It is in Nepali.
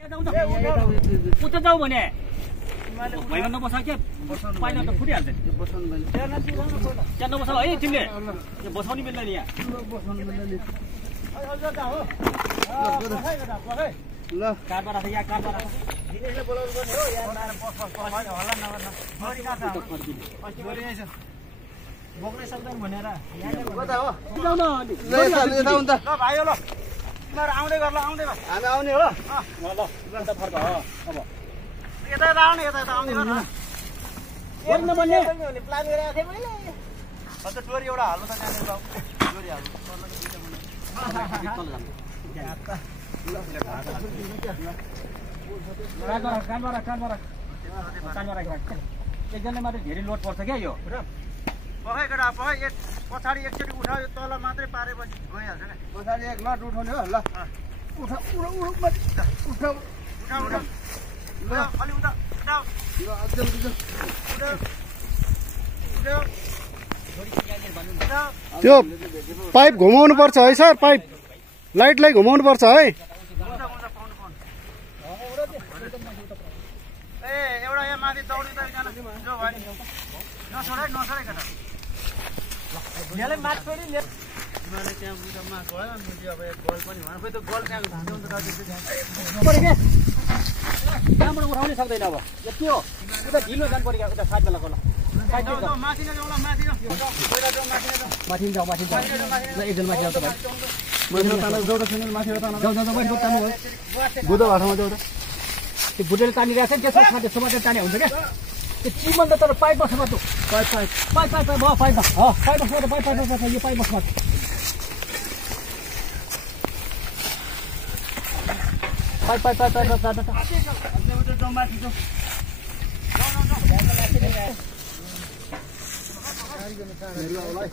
उता जाऊ भने भैमा नबस के पाइला त फुटिहाल्छ नि त्यहाँ नबस है तिमीले यो बसाउनु मिल्दैन यहाँ ल काठमा राख यहाँ काठमा राख दिनेशले बोलाउनु पर्ने हो यहाँ होला नगर्न मरि कहाँ छ अस्ति गरि आइछ बोक्नै सक्दैन भनेर कता हो जाऊ न ल यता हुन त ल भाइ हो ल तिमीहरु आउँदै गर ल आउँदै गर हामी आउने हो ल अन्त फर्क हो अब यता आउने यता आउँदै गर न गर्न भन्ने प्लान गरेको थिएँ मैले अन्त डोरी एउटा हाल्नु त जाने बाउ डोरी हाल्नु एकजनाले मात्रै धेरै लोड पर्छ क्या यो पखै केटा पखै एक पछाडि एकचोटि उठायो तल मात्रै पारेपछि गइहाल्छ क्या पछाडि एक लट उठाउने हो ल उठा उठा उठा उठा ल अलि उठा उठाऊ ल अझै उठ्छ त्यो पाइप घुमाउनु पर्छ है सर पाइप लाइटलाई घुमाउनु पर्छ है ए एउटा यहाँ माथि दौडी त एकजना जो भयो नछोडै केटा यसले माथ छोडी तिमीहरूले त्यहाँ उता माथ भयो मैले अब एक गोल पनि भन खोइ त गोल त्यहाँ धान्दै हुन्छ त्यहाँबाट उठाउनै सक्दैन अब यति हो उता ढिलो जानु पऱ्यो उता साइड बेलाको ल माथि न जाउँ माथि न माथि जाऊ माथि जाऊ ल एकजना माथि आउँछ भाइ माथि ताना जाऊ त छैन माथि ताना जाऊ जाऊ जाऊ तान्नु भयो बुध भाषामा जाऊ त त्यो भुटेले तानिरहेको छ त्यसको साथै समातेर ताने हुन्छ क्या त्यो चिमल त तर पाइप बस्छ मात्र पाइप पाइप पाइप पाइप भयो पाइप पाइप बस्छ पाइप पाइप बस्छ यो पाइप बस्छ पाइप पाइप पाइप पाइप माथि जाउँ हेर्नु होला है